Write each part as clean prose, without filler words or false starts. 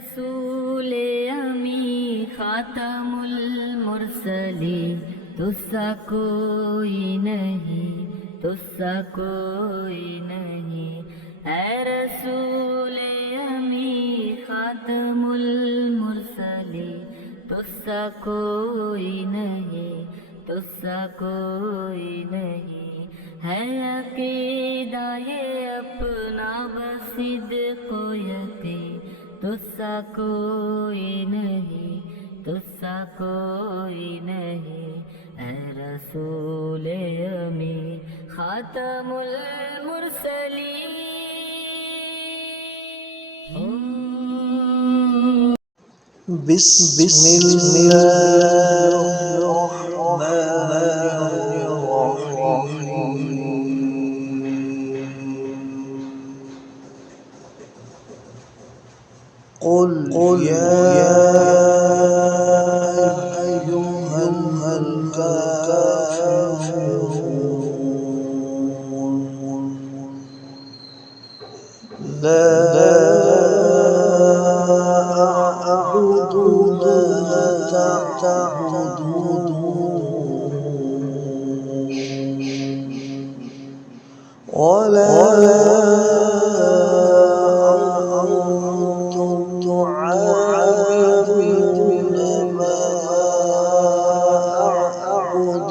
رسول امی خاتم المرسلین تجھ سا کوئی نہیں، تجھ سا کوئی نہیں، اے رسول امی خاتم المرسلین تجھ سا کوئی نہیں، تجھ سا کوئی نہیں، ہے عقیدہ یہ اپنا بصدق و یقین تجھ سا کوئی نہیں، تجھ سا کوئی نہیں، اے رسول امی خاتم المرسلین۔ بسم اللہ الرحمن الرحیم۔ قل یا ایھا الکافرون لا أعبد ما تعبدون ولا أنتم عابدون ما أعبد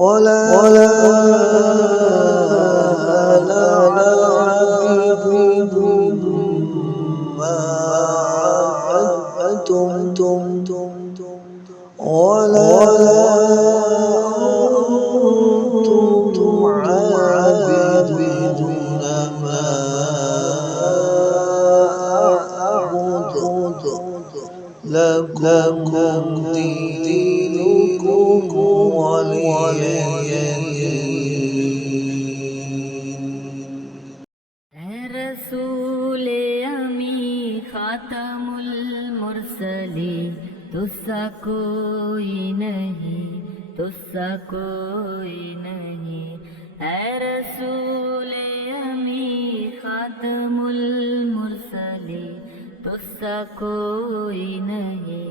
ولا أنا عابد ما عبدتم ولا أنتم عابدون ما أعبد لكم دينكم ولي اے رسول امی خاتم المرسلین تجھ سا کوئی نہیں، تجھ سا کوئی نہیں، اے رسول امی خاتم المرسلین تجھ سا کوئی نہیں،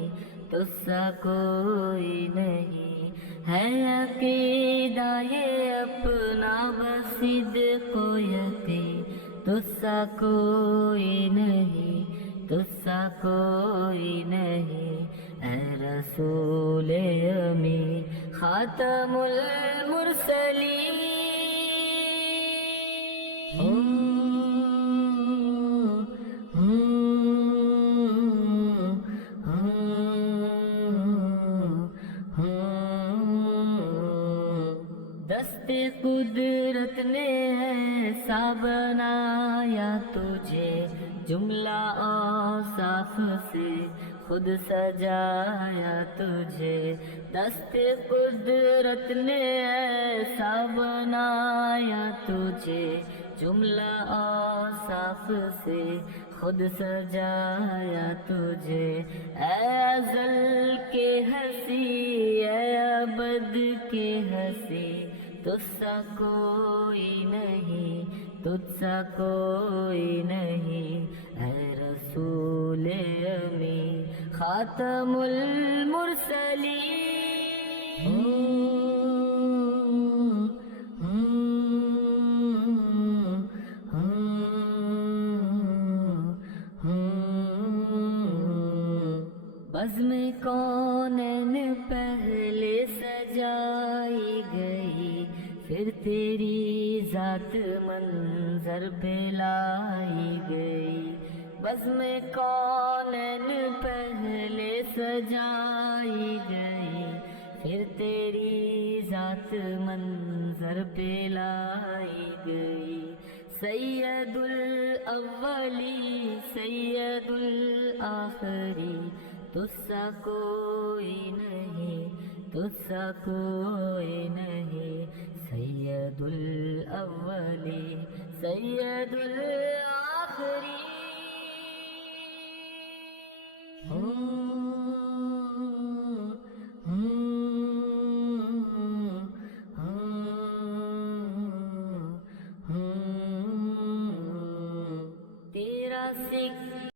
تجھ سا کوئی نہیں، ہے عقیدہ یہ اپنا بصدق و یقین تجھ سا کوئی نہیں، تجھ سا کوئی نہیں، اے رسول امی خاتم المرسلین۔ دست قدرت نے ایسا بنایا تجھے، جملہ اوصاف سے خود سجایا تجھے، دست قدرت نے ایسا بنایا تجھے، جملہ اوصاف سے خود سجایا تجھے، اے ازل کے ہنسی اے ابد کے ہنسی تجھ سا کوئی نہیں، تجھ سا کوئی نہیں، اے رسول امی خاتم المرسلین۔ بزم کونین پہلے سجائی گئی، پھر تیری ذات منظر پہ لائی گئی، بزم کونین پہلے سجائی گئی، پھر تیری ذات منظر پہ لائی گئی، سید الاولی سید الآخری تجھ سا کوئی نہیں، تجھ سا کوئی نہیں، سید الاولی سید الآخری۔ تیرا کلاسک